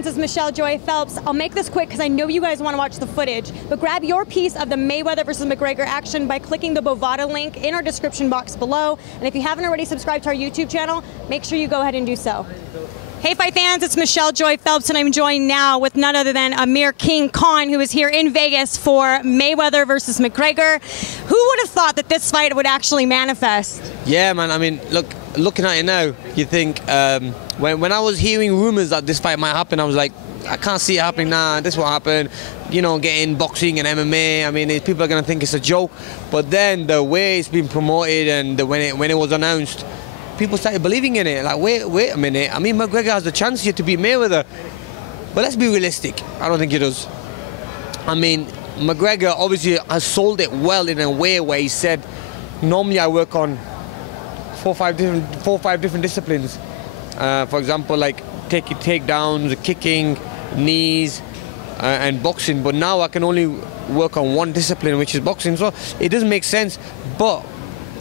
fans, it's Michelle Joy Phelps. I'll make this quick because I know you guys want to watch the footage, but grab your piece of the Mayweather versus McGregor action by clicking the Bovada link in our description box below. And if you haven't already subscribed to our YouTube channel, make sure you go ahead and do so. Hey Fight fans, it's Michelle Joy Phelps, and I'm joined now with none other than Amir King Khan, who is here in Vegas for Mayweather versus McGregor. Who would have thought that this fight would actually manifest? Yeah, man, I mean, looking at it now, you think, when I was hearing rumors that this fight might happen, I was like, I can't see it happening now, this will happen. You know, getting boxing and MMA, I mean, people are going to think it's a joke. But then the way it's been promoted and when it was announced, people started believing in it. Like, wait a minute. I mean, McGregor has the chance here to beat Mayweather. But let's be realistic. I don't think he does. I mean, McGregor obviously has sold it well in a way where he said, normally I work on four or five different disciplines. For example, like takedowns, kicking, knees, and boxing. But now I can only work on one discipline, which is boxing. So it doesn't make sense. But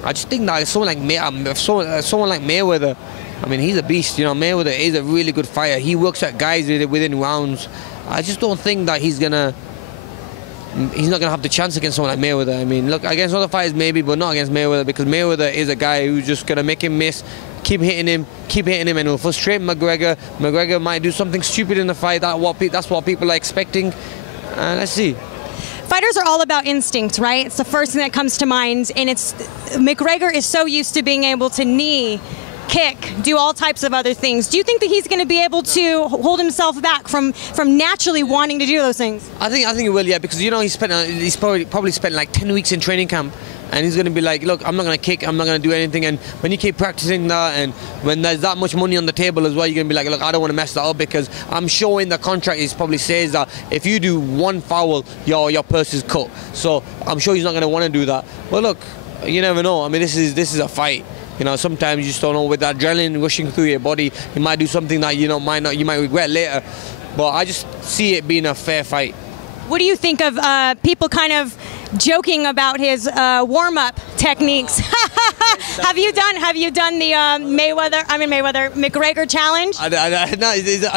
I just think that someone like Mayweather, I mean, he's a beast. You know, Mayweather is a really good fighter. He works at guys within rounds. I just don't think that he's not gonna have the chance against someone like Mayweather. I mean, look, against other fighters maybe, but not against Mayweather, because Mayweather is a guy who's just gonna make him miss, keep hitting him, and will frustrate McGregor. McGregor might do something stupid in the fight. That's what people are expecting. Let's see. Fighters are all about instinct, right? It's the first thing that comes to mind, and McGregor is so used to being able to knee, kick, do all types of other things. Do you think that he's going to be able to hold himself back from naturally wanting to do those things? I think he will, yeah, because you know he's probably spent like 10 weeks in training camp. And he's going to be like, look, I'm not going to kick, I'm not going to do anything. And when you keep practicing that, and when there's that much money on the table as well, you're going to be like, look, I don't want to mess that up, because I'm sure in the contract it probably says that if you do one foul, your purse is cut. So I'm sure he's not going to want to do that. But look, you never know. I mean, this is a fight. You know, sometimes you just don't know, with that adrenaline rushing through your body, you might do something that you might regret later. But I just see it being a fair fight. What do you think of people kind of joking about his warm-up techniques? Have you done the McGregor challenge?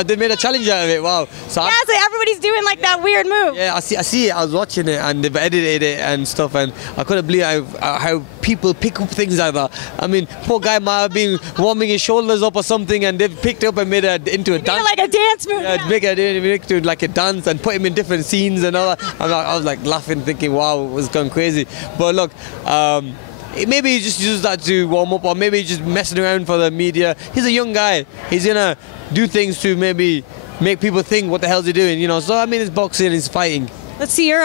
They made a challenge out of it. Wow. So everybody's doing like that weird move. Yeah, I see it. I was watching it, and they've edited it and stuff, and I couldn't believe how people pick up things like that. I mean, poor guy might have been warming his shoulders up or something, and they've picked it up and made it into a dance. Like a dance move. Yeah, make it like a dance and put him in different scenes and all that. I was like laughing, thinking, wow, it was going crazy. But look, maybe he just used that to warm up, or maybe he's just messing around for the media. He's a young guy. He's gonna do things to maybe make people think, what the hell's he doing? You know. So I mean, it's boxing, it's fighting. Let's see your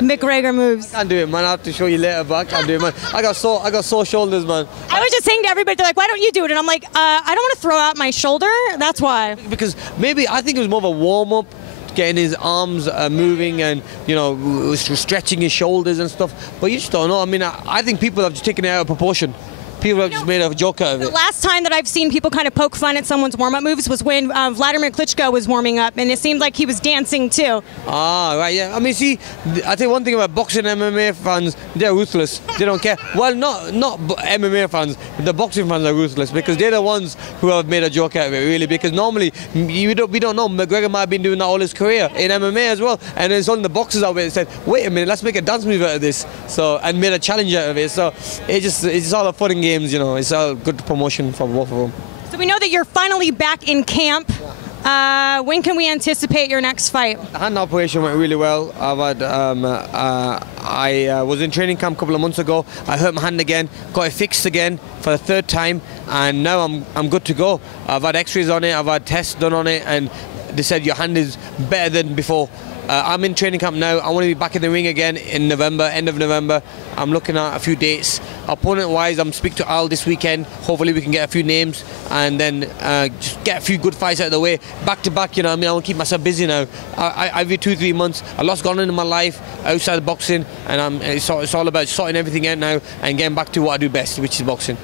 McGregor moves. I can't do it, man. I have to show you later, but I can't do it, man. I got sore shoulders, man. I was just saying to everybody, they're like, why don't you do it? And I'm like, I don't want to throw out my shoulder. That's why. Because maybe I think it was more of a warm up, getting his arms moving, and you know, stretching his shoulders and stuff. But you just don't know. I mean, I think people have just taken it out of proportion. People have just made a joke out of it. The last time that I've seen people kind of poke fun at someone's warm-up moves was when Vladimir Klitschko was warming up, and it seemed like he was dancing too. Ah, right, yeah. I mean, see, I think one thing about boxing MMA fans, they're ruthless. They don't care. Well, not MMA fans, the boxing fans are ruthless, because they're the ones who have made a joke out of it, really. Because normally, we don't know. McGregor might have been doing that all his career in MMA as well, and it's only the boxers out there that said, wait a minute, let's make a dance move out of this. So, and made a challenge out of it. So it's all a fun and games, you know. It's all good promotion for both of them. So we know that you're finally back in camp. When can we anticipate your next fight? The hand operation went really well. I was in training camp a couple of months ago. I hurt my hand again, got it fixed again for the third time, and now I'm good to go. I've had x-rays on it, I've had tests done on it, and they said your hand is better than before. I'm in training camp now. I want to be back in the ring again in November, end of November. I'm looking at a few dates. Opponent-wise, I'm speaking to Al this weekend. Hopefully we can get a few names, and then just get a few good fights out of the way. Back to back, you know what I mean? I want to keep myself busy now. Every 2-3 months, a lot's gone on in my life outside of boxing, and it's all about sorting everything out now and getting back to what I do best, which is boxing.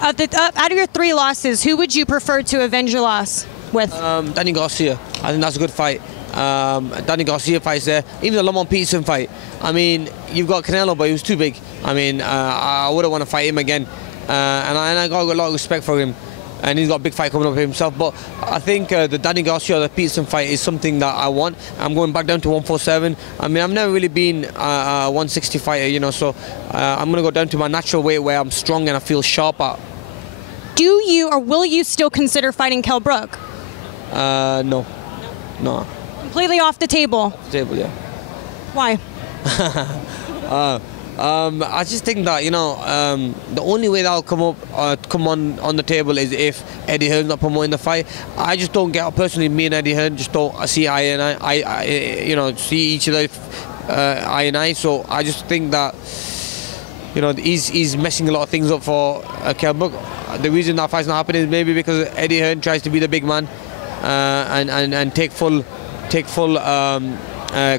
Out of your 3 losses, who would you prefer to avenge your loss with? Danny Garcia. I think that's a good fight. Danny Garcia fights there. Even the Lamont Peterson fight. I mean, you've got Canelo, but he was too big. I mean, I wouldn't want to fight him again. And I got a lot of respect for him. and he's got a big fight coming up for himself. But I think the Danny Garcia, the Peterson fight is something that I want. I'm going back down to 147. I mean, I've never really been a 160 fighter, you know, so I'm going to go down to my natural weight where I'm strong and I feel sharper. Do you or will you still consider fighting Kell Brook? No. Completely off the table? Off the table, yeah. Why? I just think that, you know, the only way that'll come on the table is if Eddie Hearn's not promoting the fight. I just don't get, personally, me and Eddie Hearn just don't see eye and eye, you know, see each other eye and eye. So I just think that, you know, he's messing a lot of things up for Kell Brook. The reason that fight's not happening is maybe because Eddie Hearn tries to be the big man and take full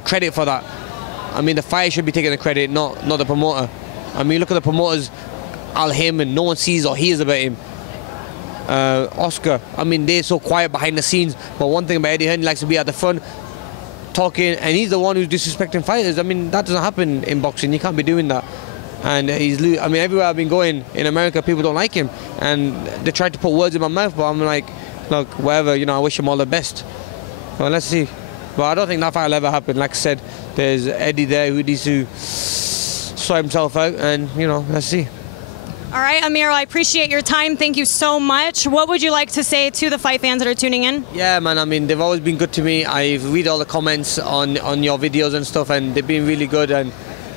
credit for that. I mean, the fighter should be taking the credit, not the promoter. I mean, look at the promoters, Al Heyman, no one sees or hears about him. Oscar, I mean, they're so quiet behind the scenes. But one thing about Eddie Hearn, he likes to be at the front, talking, and he's the one who's disrespecting fighters. I mean, that doesn't happen in boxing. You can't be doing that. And I mean, everywhere I've been going in America, people don't like him, and they try to put words in my mouth. But I'm like, look, whatever, you know, I wish him all the best. Well, let's see. But I don't think that fight will ever happen. Like I said, there's Eddie there who needs to sort himself out, and, you know, let's see. All right, Amir, I appreciate your time. Thank you so much. What would you like to say to the fight fans that are tuning in? Yeah, man, I mean, they've always been good to me. I read all the comments on your videos and stuff, and they've been really good. And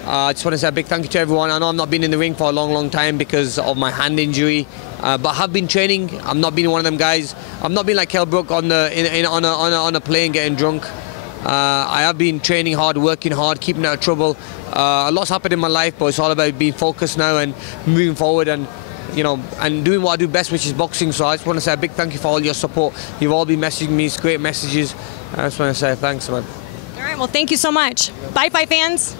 I just want to say a big thank you to everyone. I know I've not been in the ring for a long time because of my hand injury, but I have been training. I'm not being one of them guys. I'm not being like Kell Brook on a plane getting drunk. I have been training hard, working hard, keeping out of trouble. A lot's happened in my life, but it's all about being focused now and moving forward, and, you know, and doing what I do best, which is boxing. So I just want to say a big thank you for all your support. You've all been messaging me, it's great messages. I just want to say thanks, man. All right, well, thank you so much. Bye, fight fans.